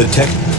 The tech.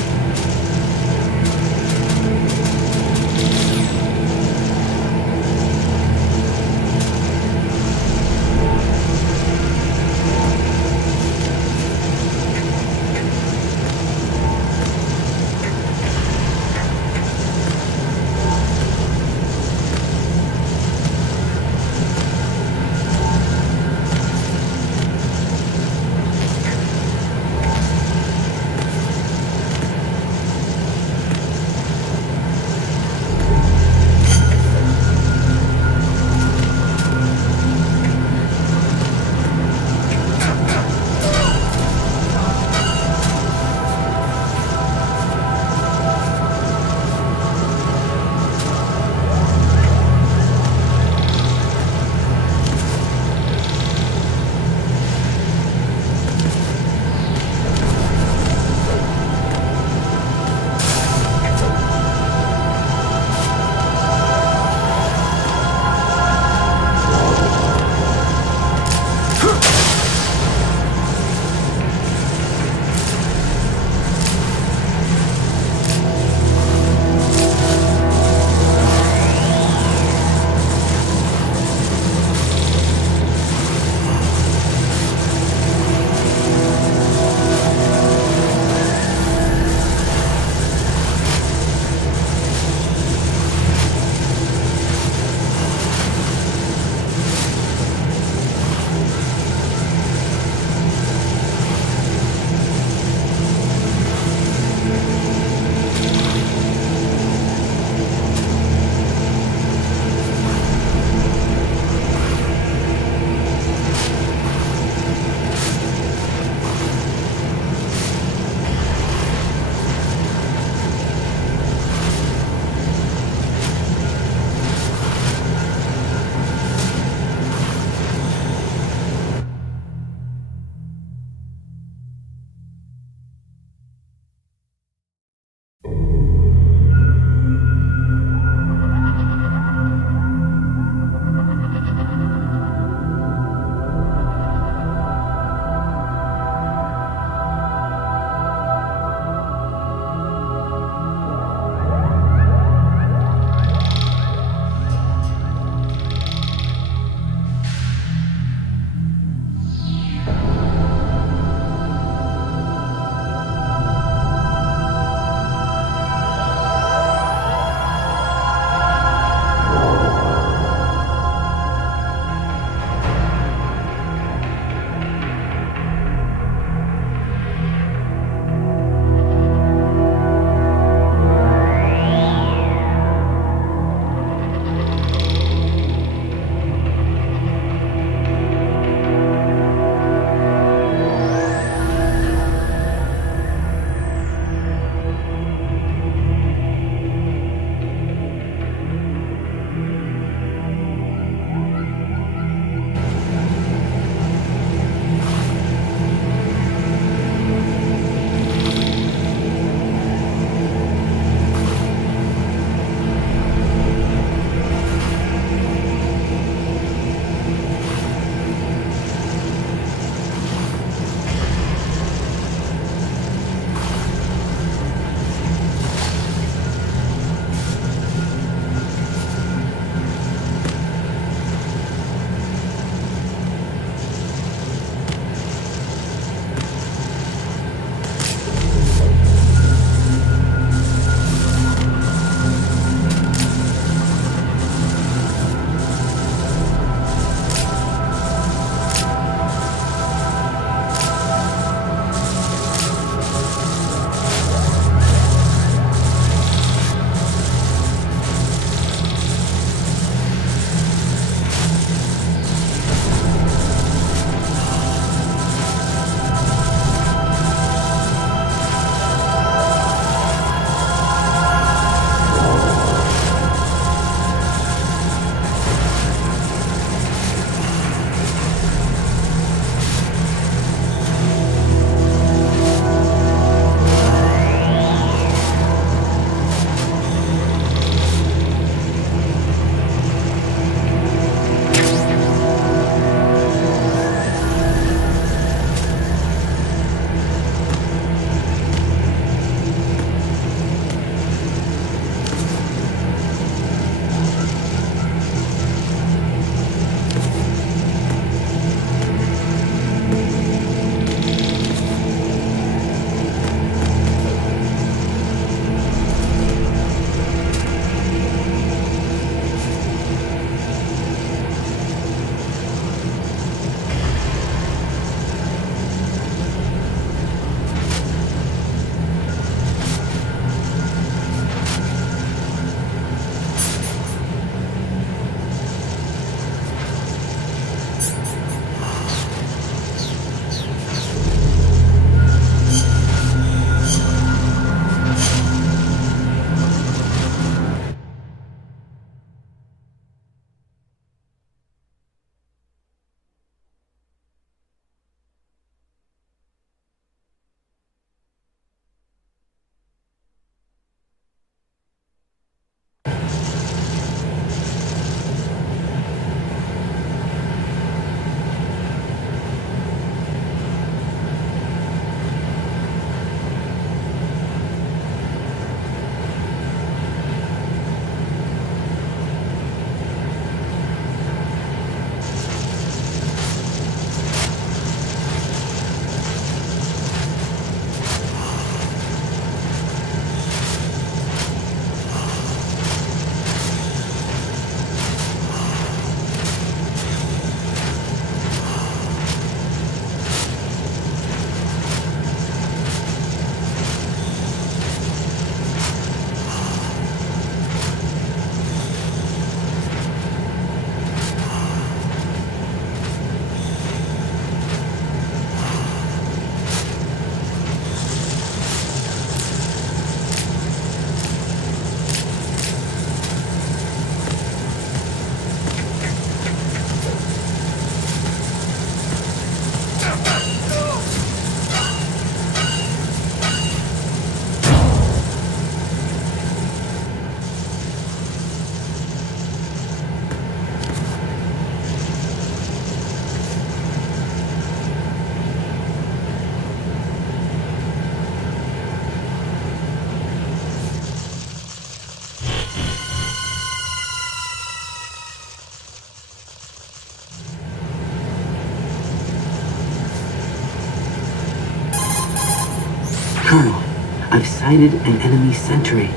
sighted an enemy sentry.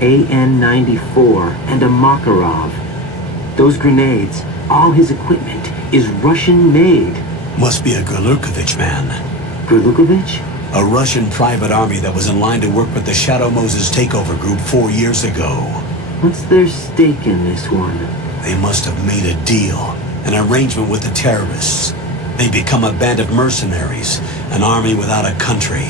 AN-94 and a Makarov. Those grenades, all his equipment, is Russian-made. Must be a Gurlukovich man. Gurlukovich? A Russian private army that was in line to work with the Shadow Moses takeover group 4 years ago. What's their stake in this one? They must have made a deal, an arrangement with the terrorists. They become a band of mercenaries, an army without a country.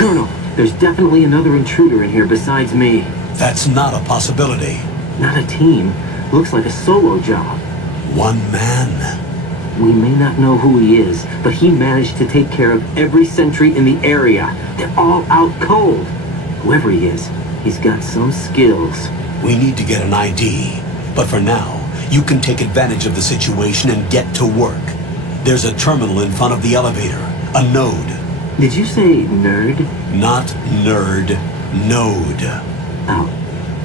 Colonel, there's definitely another intruder in here besides me. That's not a possibility. Not a team. Looks like a solo job. One man. We may not know who he is, but he managed to take care of every sentry in the area. They're all out cold. Whoever he is, he's got some skills. We need to get an ID. But for now, you can take advantage of the situation and get to work. There's a terminal in front of the elevator. A node. Did you say nerd? Not nerd. Node. Oh.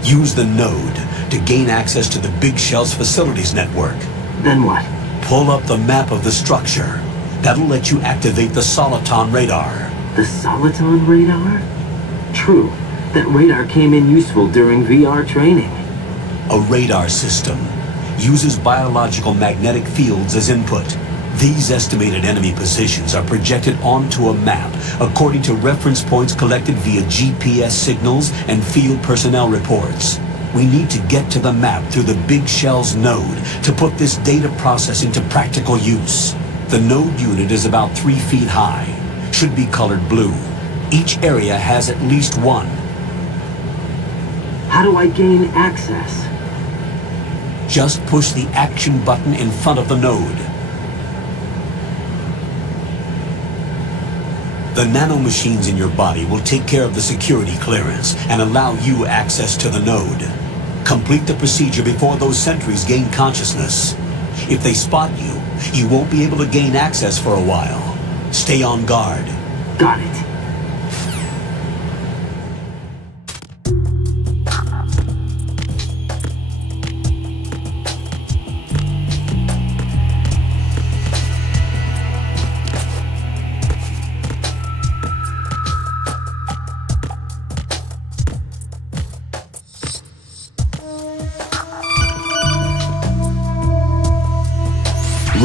Use the node to gain access to the Big Shell's facilities network. Then what? Pull up the map of the structure. That'll let you activate the Soliton radar. The Soliton radar? True. That radar came in useful during VR training. A radar system uses biological magnetic fields as input. These estimated enemy positions are projected onto a map according to reference points collected via GPS signals and field personnel reports. We need to get to the map through the Big Shell's node to put this data process into practical use. The node unit is about 3 feet high, should be colored blue. Each area has at least one. How do I gain access? Just push the action button in front of the node. The nanomachines in your body will take care of the security clearance and allow you access to the node. Complete the procedure before those sentries gain consciousness. If they spot you, you won't be able to gain access for a while. Stay on guard. Got it.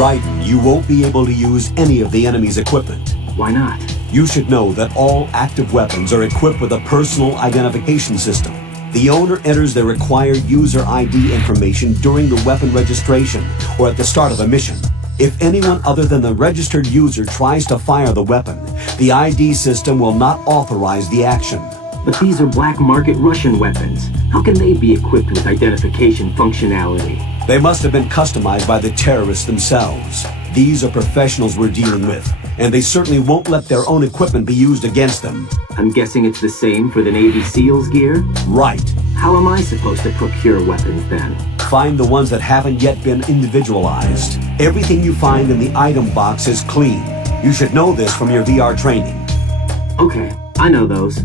Raiden, you won't be able to use any of the enemy's equipment. Why not? You should know that all active weapons are equipped with a personal identification system. The owner enters their required user ID information during the weapon registration or at the start of a mission. If anyone other than the registered user tries to fire the weapon, the ID system will not authorize the action. But these are black market Russian weapons. How can they be equipped with identification functionality? They must have been customized by the terrorists themselves. These are professionals we're dealing with, and they certainly won't let their own equipment be used against them. I'm guessing it's the same for the Navy SEALs gear? Right. How am I supposed to procure weapons then? Find the ones that haven't yet been individualized. Everything you find in the item box is clean. You should know this from your VR training. Okay, I know those.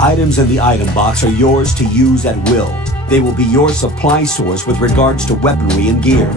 Items in the item box are yours to use at will. They will be your supply source with regards to weaponry and gear.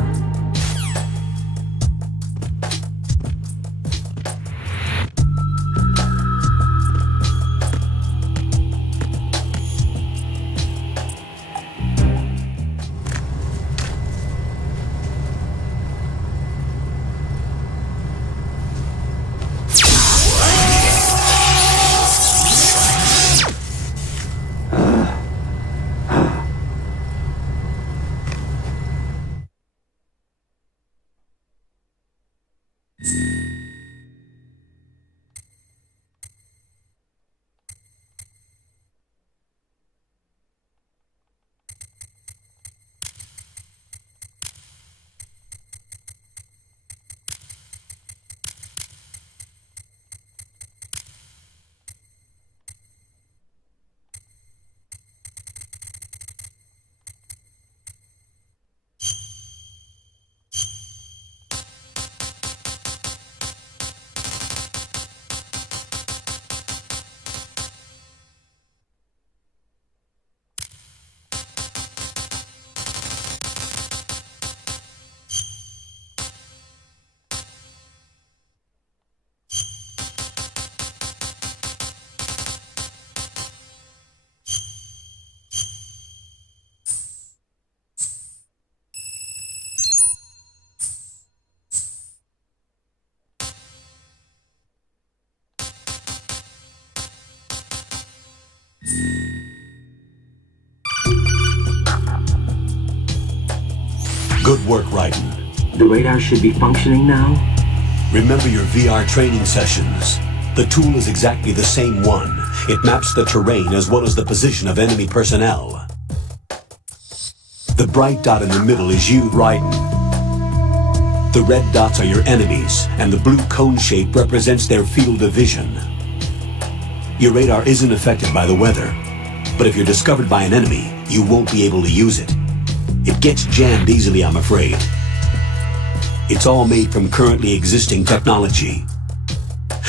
work, Raiden. The radar should be functioning now? Remember your VR training sessions. The tool is exactly the same one. It maps the terrain as well as the position of enemy personnel. The bright dot in the middle is you, Raiden. The red dots are your enemies, and the blue cone shape represents their field of vision. Your radar isn't affected by the weather, but if you're discovered by an enemy, you won't be able to use it. It gets jammed easily, I'm afraid. It's all made from currently existing technology.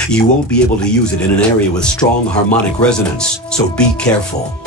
You won't be able to use it in an area with strong harmonic resonance, so be careful.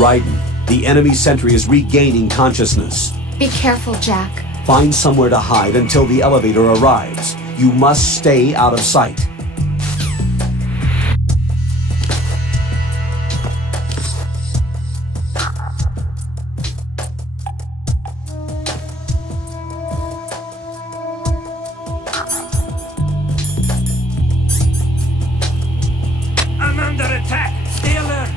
Raiden, the enemy sentry is regaining consciousness. Be careful, Jack. Find somewhere to hide until the elevator arrives. You must stay out of sight. I'm under attack! Stay alert!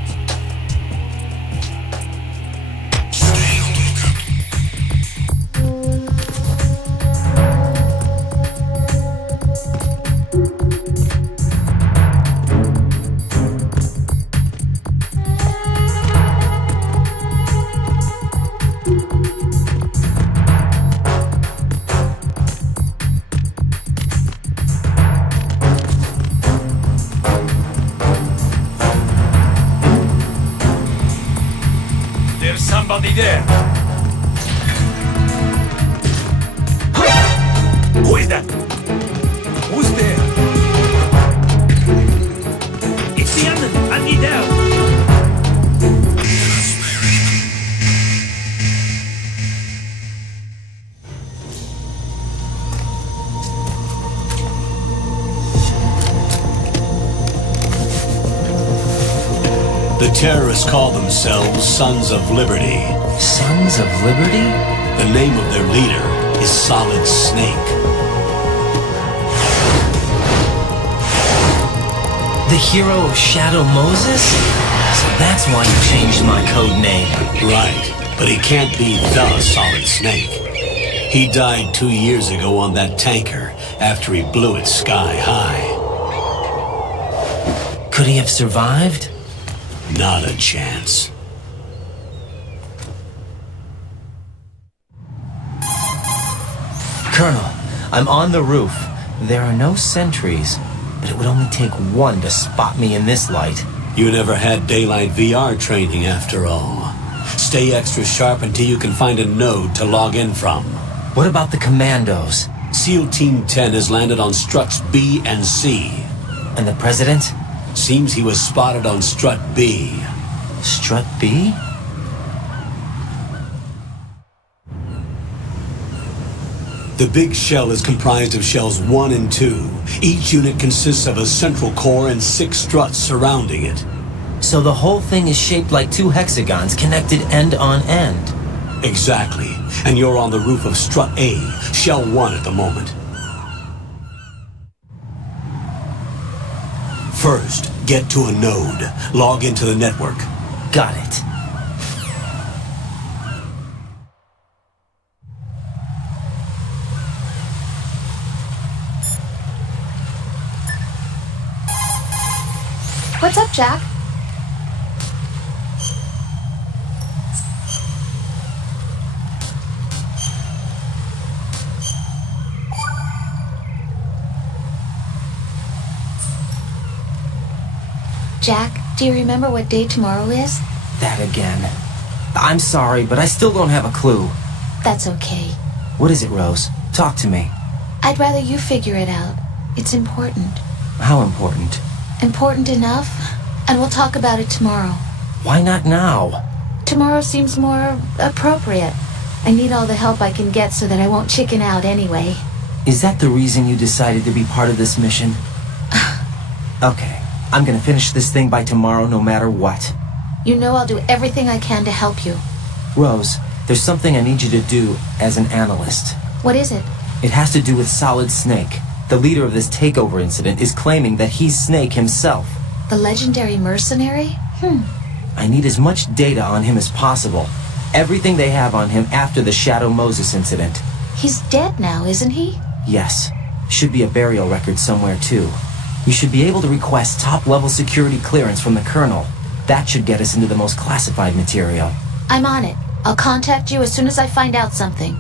There's somebody there! Who is that? Who's there? It's the enemy! I need help! The terrorists call themselves Sons of Liberty. Sons of Liberty? The name of their leader is Solid Snake. The hero of Shadow Moses? So that's why you changed my code name. Right, but he can't be the Solid Snake. He died 2 years ago on that tanker after he blew it sky high. Could he have survived? Not a chance. Colonel, I'm on the roof. There are no sentries, but it would only take one to spot me in this light. You never had daylight VR training after all. Stay extra sharp until you can find a node to log in from. What about the commandos? SEAL Team 10 has landed on struts B and C. And the president? Seems he was spotted on strut B. Strut B? The big shell is comprised of shells 1 and 2. Each unit consists of a central core and 6 struts surrounding it. So the whole thing is shaped like 2 hexagons connected end on end. Exactly. And you're on the roof of strut A, shell 1 at the moment. First, get to a node. Log into the network. Got it. What's up, Jack? Jack, do you remember what day tomorrow is? That again. I'm sorry, but I still don't have a clue. That's okay. What is it, Rose? Talk to me. I'd rather you figure it out. It's important. How important? Important enough? And we'll talk about it tomorrow. Why not now? Tomorrow seems more appropriate. I need all the help I can get so that I won't chicken out anyway. Is that the reason you decided to be part of this mission? Okay, I'm gonna finish this thing by tomorrow no matter what. You know I'll do everything I can to help you. Rose, there's something I need you to do as an analyst. What is it? It has to do with Solid Snake. The leader of this takeover incident is claiming that he's Snake himself. The legendary mercenary? I need as much data on him as possible. Everything they have on him after the Shadow Moses incident. He's dead now, isn't he? Yes. Should be a burial record somewhere, too. We should be able to request top-level security clearance from the Colonel. That should get us into the most classified material. I'm on it. I'll contact you as soon as I find out something.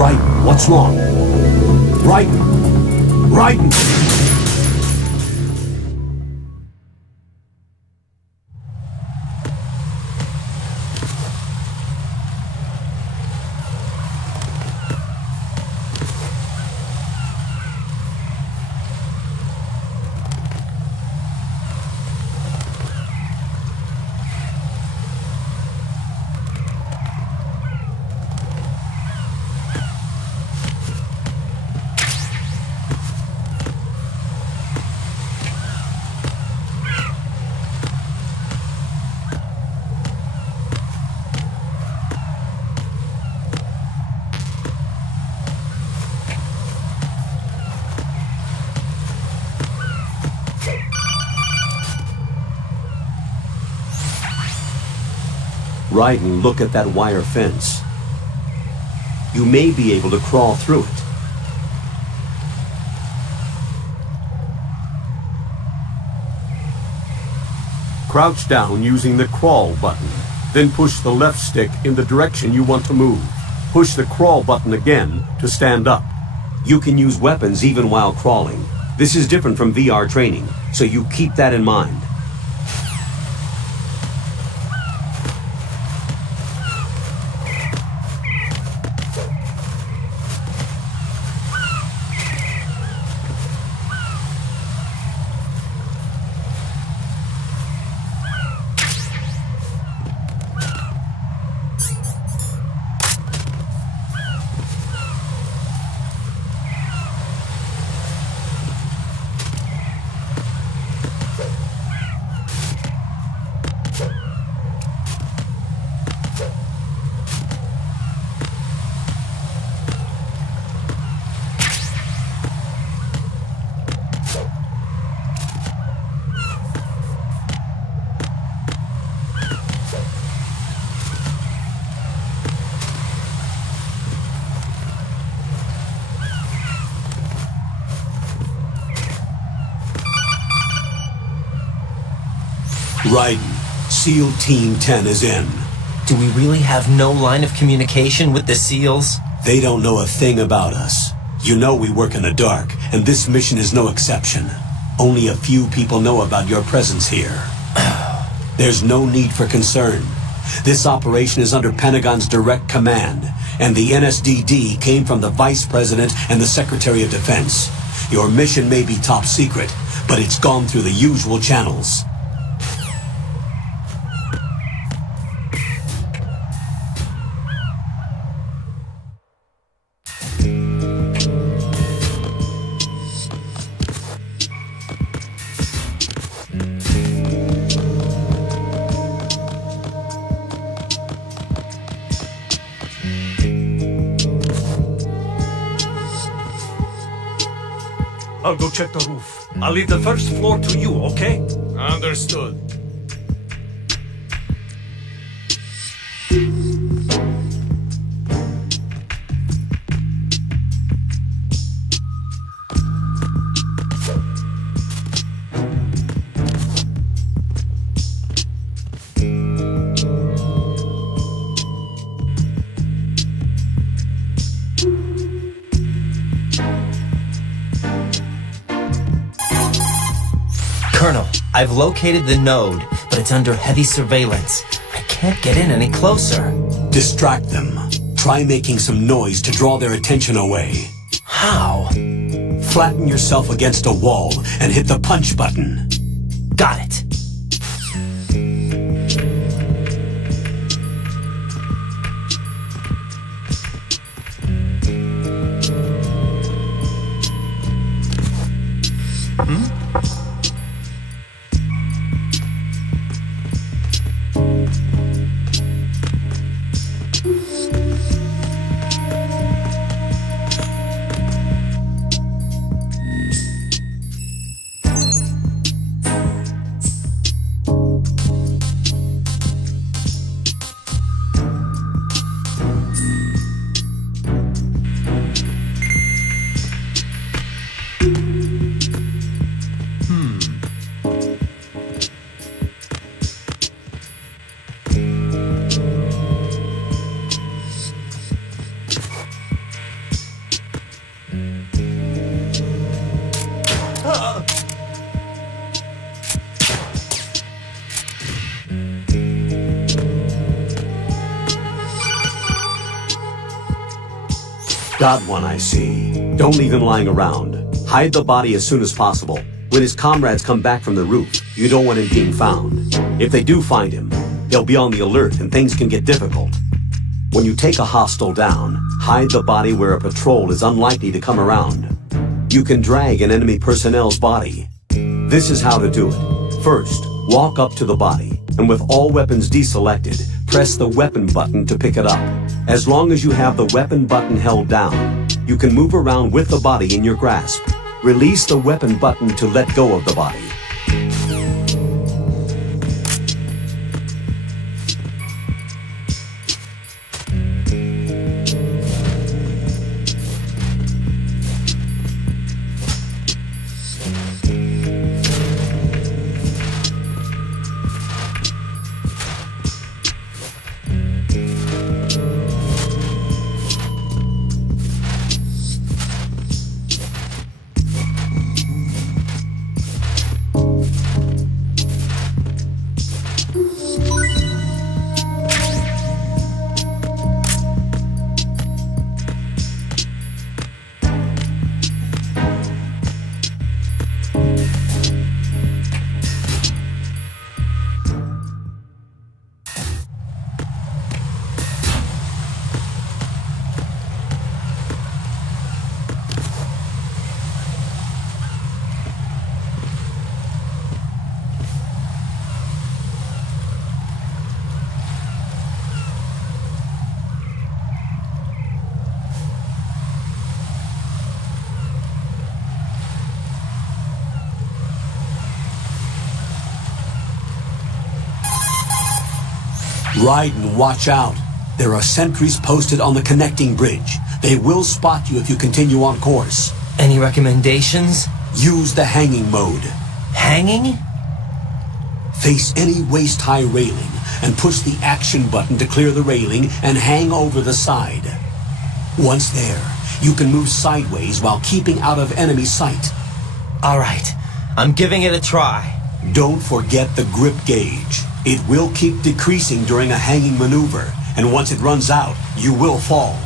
Raiden, what's wrong? Raiden! Raiden! Raiden, look at that wire fence. You may be able to crawl through it. Crouch down using the crawl button. Then push the left stick in the direction you want to move. Push the crawl button again to stand up. You can use weapons even while crawling. This is different from VR training, so you keep that in mind. Raiden, SEAL Team 10 is in. Do we really have no line of communication with the SEALs? They don't know a thing about us. You know we work in the dark, and this mission is no exception. Only a few people know about your presence here. There's no need for concern. This operation is under Pentagon's direct command, and the NSDD came from the Vice President and the Secretary of Defense. Your mission may be top secret, but it's gone through the usual channels. I'll go check the roof. I'll leave the first floor to you, okay? Understood. Colonel, I've located the node, but it's under heavy surveillance. I can't get in any closer. Distract them. Try making some noise to draw their attention away. How? Flatten yourself against a wall and hit the punch button. Got it. Got one, I see. Don't leave him lying around. Hide the body as soon as possible. When his comrades come back from the roof, you don't want him being found. If they do find him, they'll be on the alert and things can get difficult. When you take a hostile down, hide the body where a patrol is unlikely to come around. You can drag an enemy personnel's body. This is how to do it. First, walk up to the body, and with all weapons deselected, press the weapon button to pick it up. As long as you have the weapon button held down, you can move around with the body in your grasp. Release the weapon button to let go of the body. Raiden, watch out. There are sentries posted on the connecting bridge. They will spot you if you continue on course. Any recommendations? Use the hanging mode. Hanging? Face any waist-high railing and push the action button to clear the railing and hang over the side. Once there, you can move sideways while keeping out of enemy sight. All right, I'm giving it a try. Don't forget the grip gauge. It will keep decreasing during a hanging maneuver, and once it runs out, you will fall.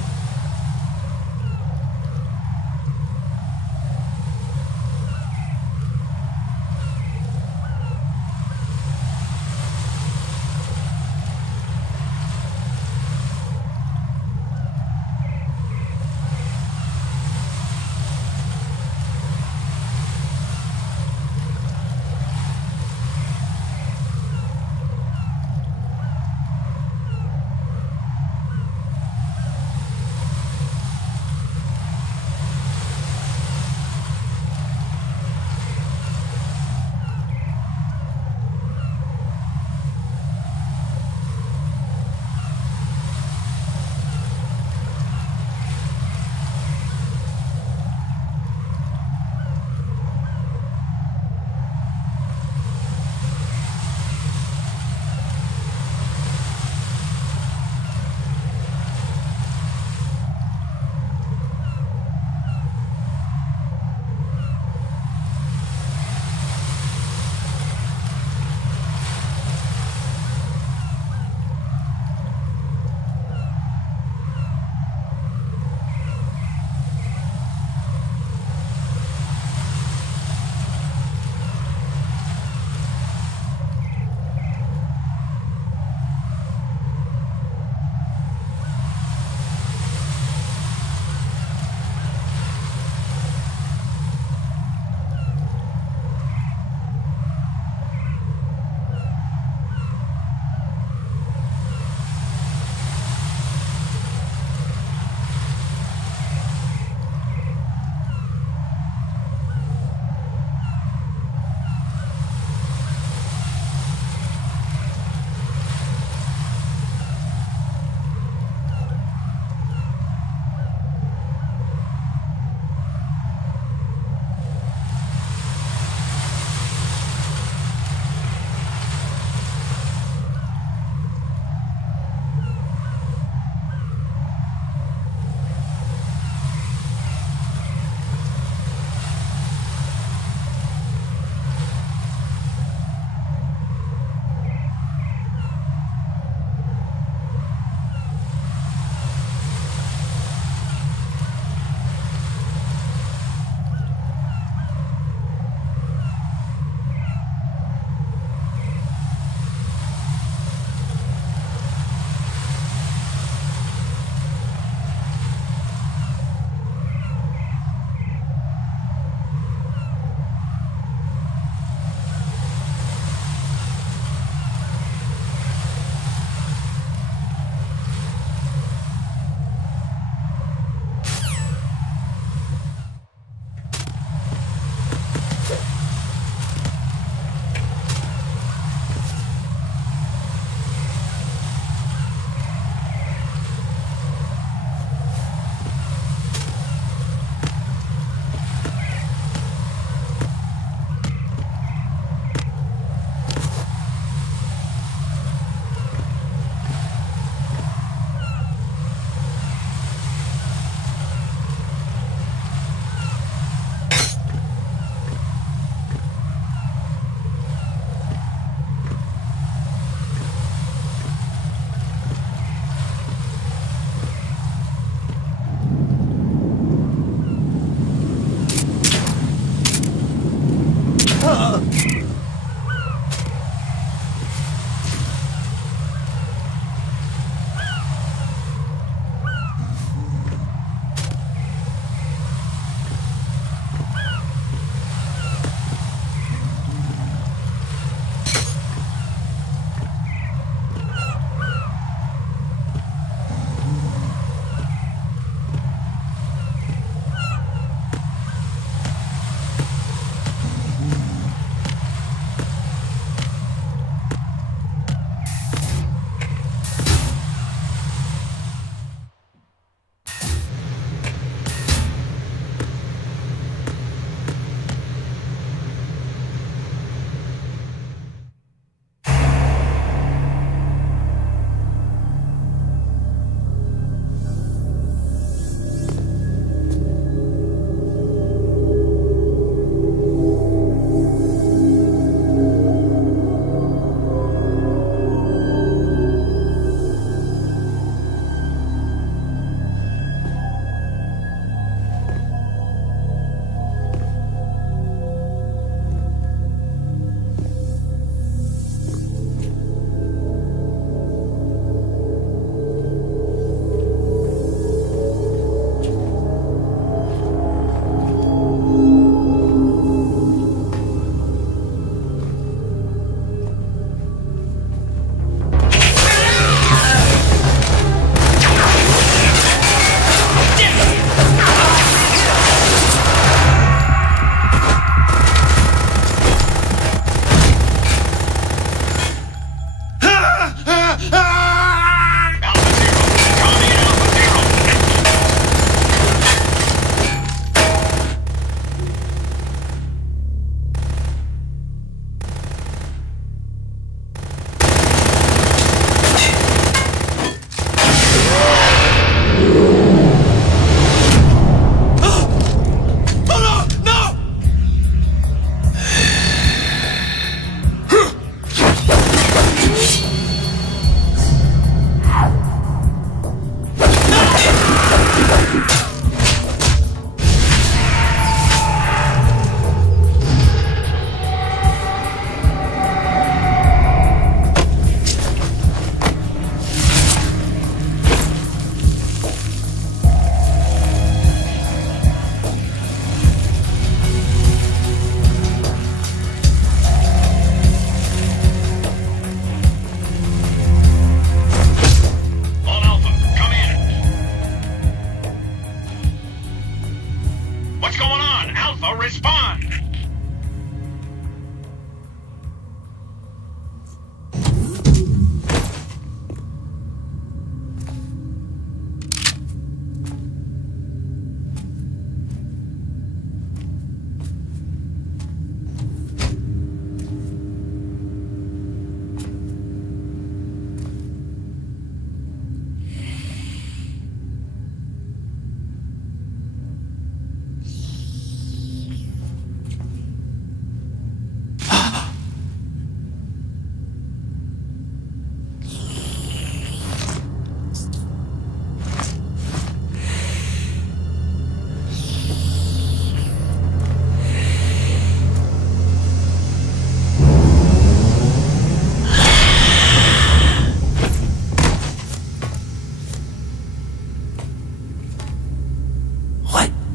What's going on? Alpha, respond!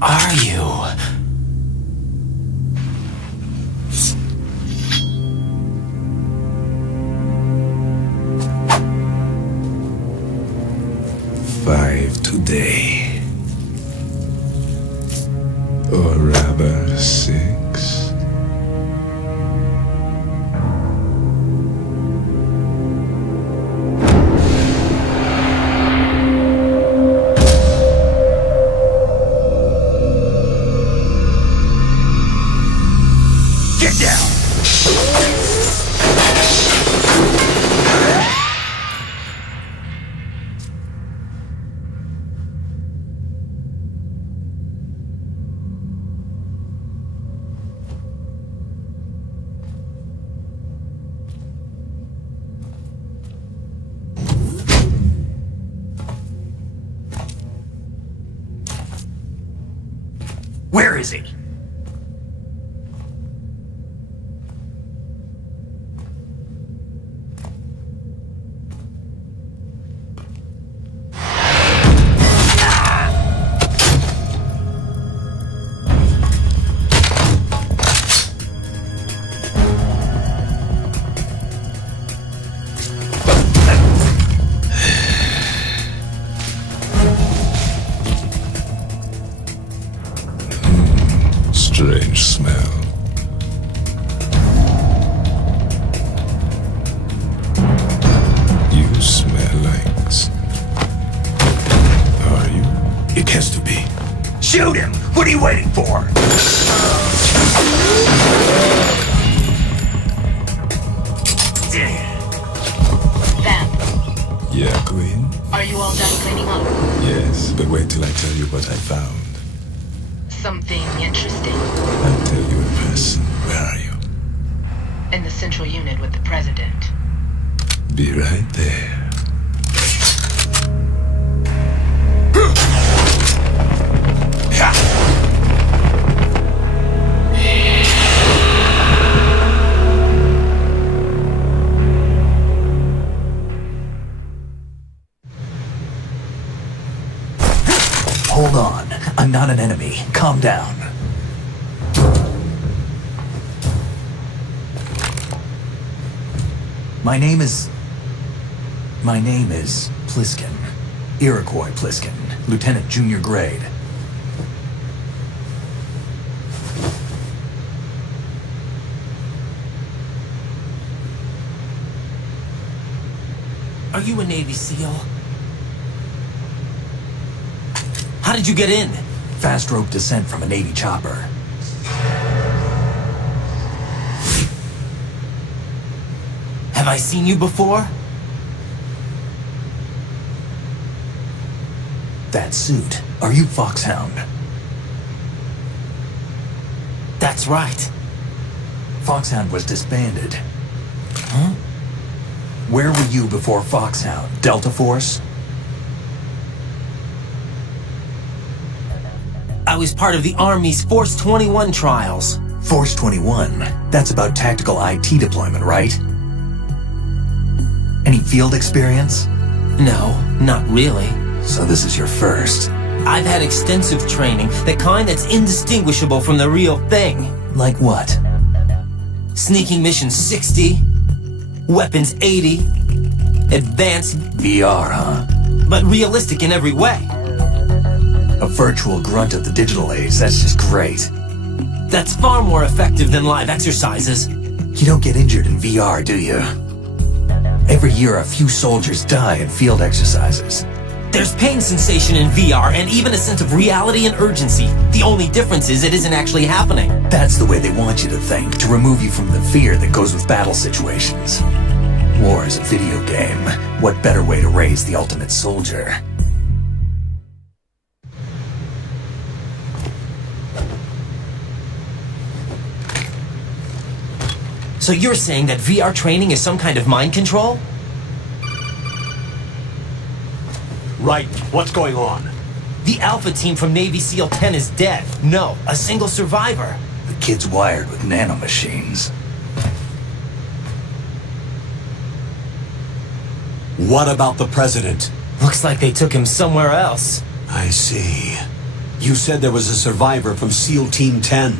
Are you? Five today. Or rather, 6. Get down! Where is he? Strange smell. You smell like... Are you? It has to be. Shoot him! What are you waiting for? Vamp, Yeah, Queen? are you all done cleaning up? Yes, but wait till I tell you what I found. Something interesting? I'll tell you in person. Where are you? In the central unit with the president. Be right there. Hold on. I'm not an enemy. Calm down. My name is Pliskin. Iroquois Pliskin. Lieutenant Junior Grade. Are you a Navy SEAL? How did you get in? Fast rope descent from a Navy chopper. Have I seen you before? That suit. Are you Foxhound? That's right. Foxhound was disbanded. Huh? Where were you before Foxhound? Delta Force? I was part of the Army's Force 21 trials. Force 21. That's about tactical IT deployment, right? Any field experience? No, not really. So this is your first. I've had extensive training, the kind that's indistinguishable from the real thing. Like what? Sneaking Mission 60, Weapons 80, Advanced, VR, huh? but realistic in every way. A virtual grunt of the digital age. That's just great. That's far more effective than live exercises. You don't get injured in VR, do you? Every year, a few soldiers die in field exercises. There's pain sensation in VR and even a sense of reality and urgency. The only difference is it isn't actually happening. That's the way they want you to think, to remove you from the fear that goes with battle situations. War is a video game. What better way to raise the ultimate soldier? So you're saying that VR training is some kind of mind control? Right. What's going on? The Alpha team from Navy SEAL 10 is dead. No, a single survivor. The kid's wired with nanomachines. What about the president? Looks like they took him somewhere else. I see. You said there was a survivor from SEAL Team 10.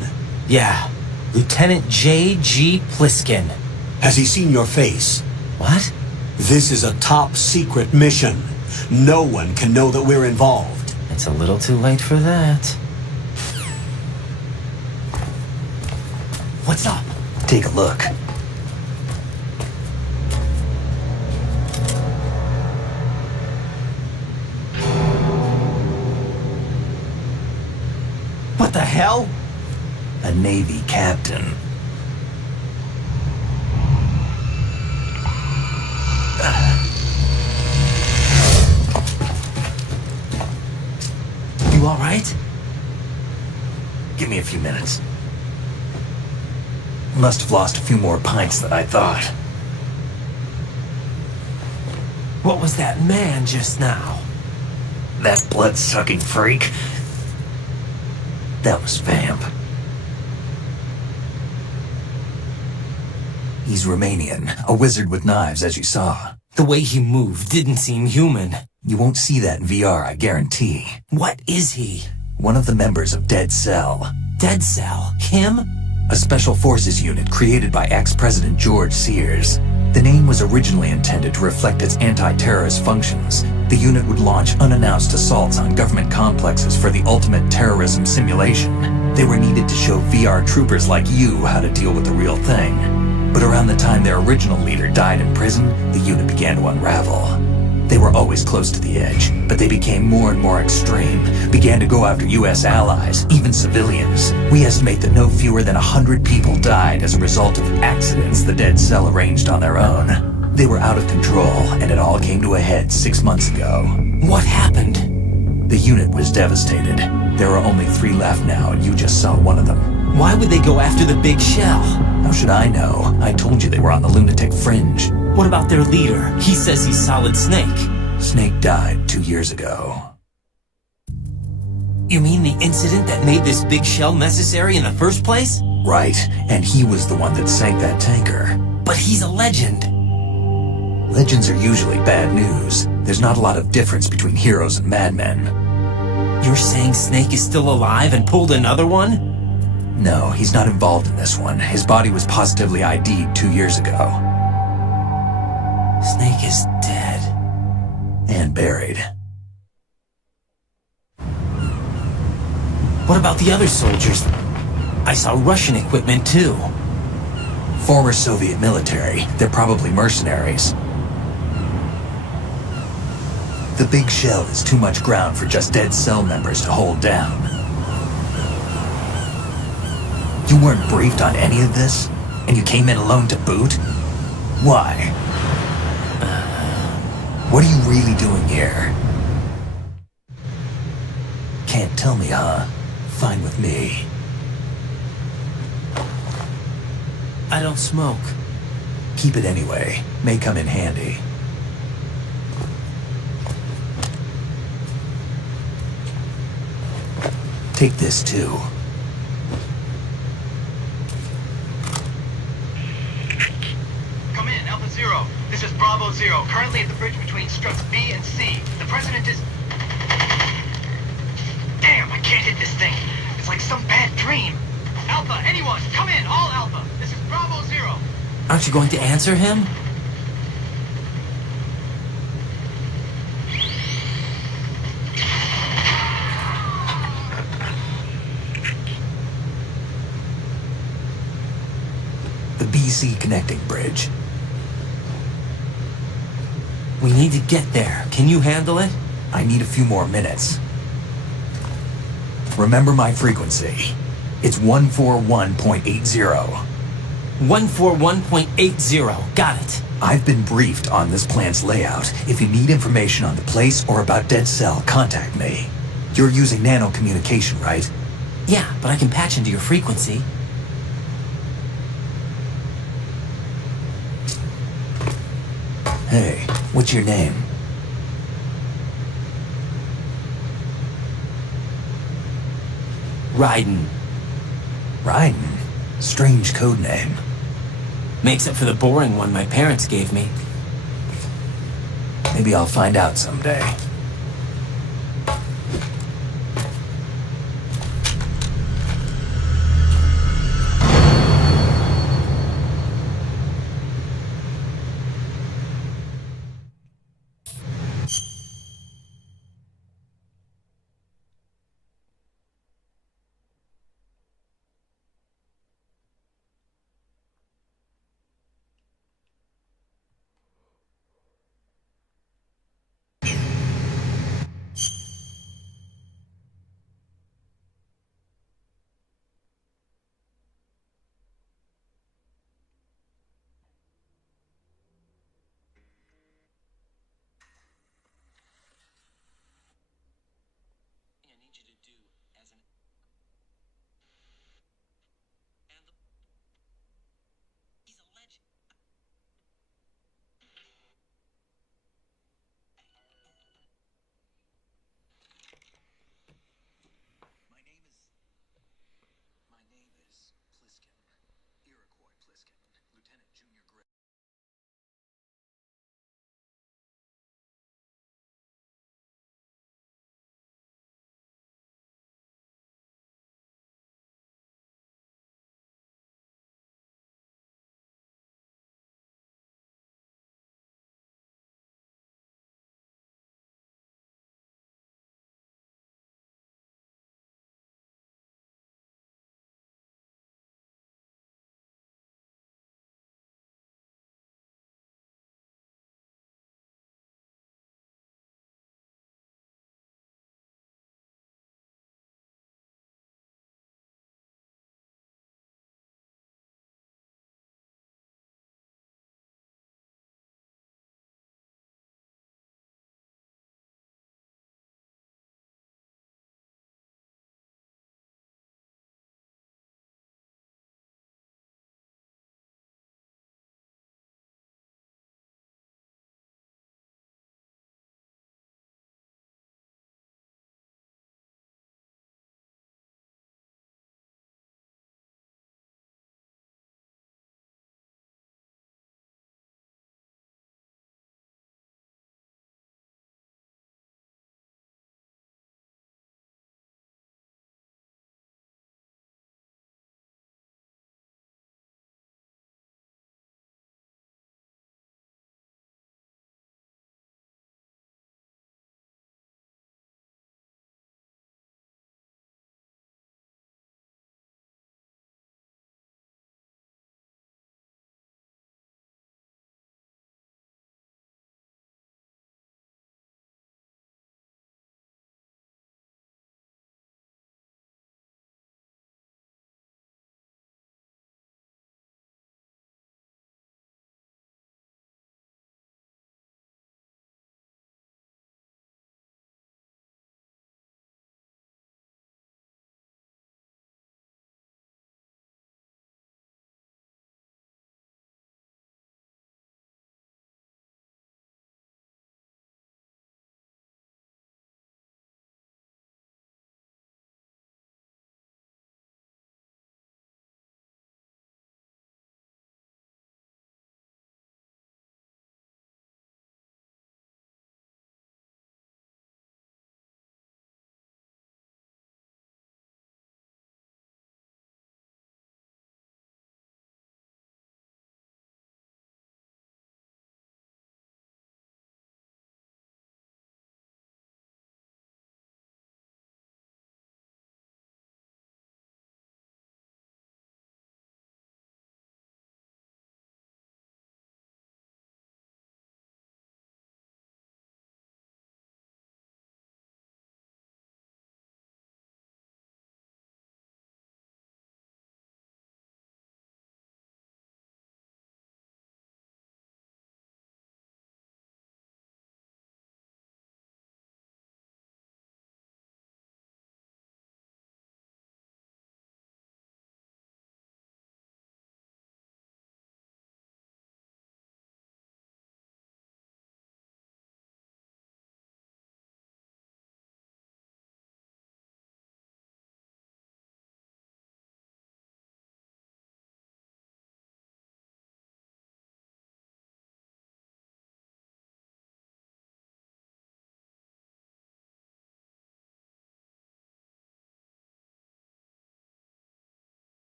Yeah, Lieutenant J.G. Pliskin. Has he seen your face? What? This is a top secret mission. No one can know that we're involved. It's a little too late for that. What's up? Take a look. What the hell? A Navy captain. You all right? Give me a few minutes. Must have lost a few more pints than I thought. What was that man just now? That blood-sucking freak? That was Vamp. He's Romanian, a wizard with knives, as you saw. The way he moved didn't seem human. You won't see that in VR, I guarantee. What is he? One of the members of Dead Cell. Dead Cell? Him? A special forces unit created by ex-President George Sears. The name was originally intended to reflect its anti-terrorist functions. The unit would launch unannounced assaults on government complexes for the ultimate terrorism simulation. They were needed to show VR troopers like you how to deal with the real thing. But around the time their original leader died in prison, the unit began to unravel. They were always close to the edge, but they became more and more extreme, began to go after U.S. allies, even civilians. We estimate that no fewer than 100 people died as a result of accidents the Dead Cell arranged on their own. They were out of control, and it all came to a head 6 months ago. What happened? The unit was devastated. There are only 3 left now, and you just saw one of them. Why would they go after the big shell? How should I know? I told you they were on the lunatic fringe. What about their leader? He says he's Solid Snake. Snake died 2 years ago. You mean the incident that made this big shell necessary in the first place? Right, and he was the one that sank that tanker. But he's a legend. Legends are usually bad news. There's not a lot of difference between heroes and madmen. You're saying Snake is still alive and pulled another one? No, he's not involved in this one. His body was positively ID'd 2 years ago. Snake is dead. And buried. What about the other soldiers? I saw Russian equipment too. Former Soviet military. They're probably mercenaries. The big shell is too much ground for just Dead Cell members to hold down. You weren't briefed on any of this? And you came in alone to boot? Why? What are you really doing here? Can't tell me, huh? Fine with me. I don't smoke. Keep it anyway. May come in handy. Take this too. Come in, Alpha Zero. This is Bravo Zero, currently at the bridge between struts B and C. The president is... Damn, I can't hit this thing. It's like some bad dream. Alpha, anyone, come in, all Alpha. This is Bravo Zero. Aren't you going to answer him? BC connecting bridge. We need to get there. Can you handle it? I need a few more minutes. Remember my frequency. It's 141.80. 141.80. Got it. I've been briefed on this plan's layout. If you need information on the place or about Dead Cell, contact me. You're using nano communication, right? Yeah, but I can patch into your frequency. Hey, what's your name? Raiden. Raiden? Strange code name. Makes up for the boring one my parents gave me. Maybe I'll find out someday.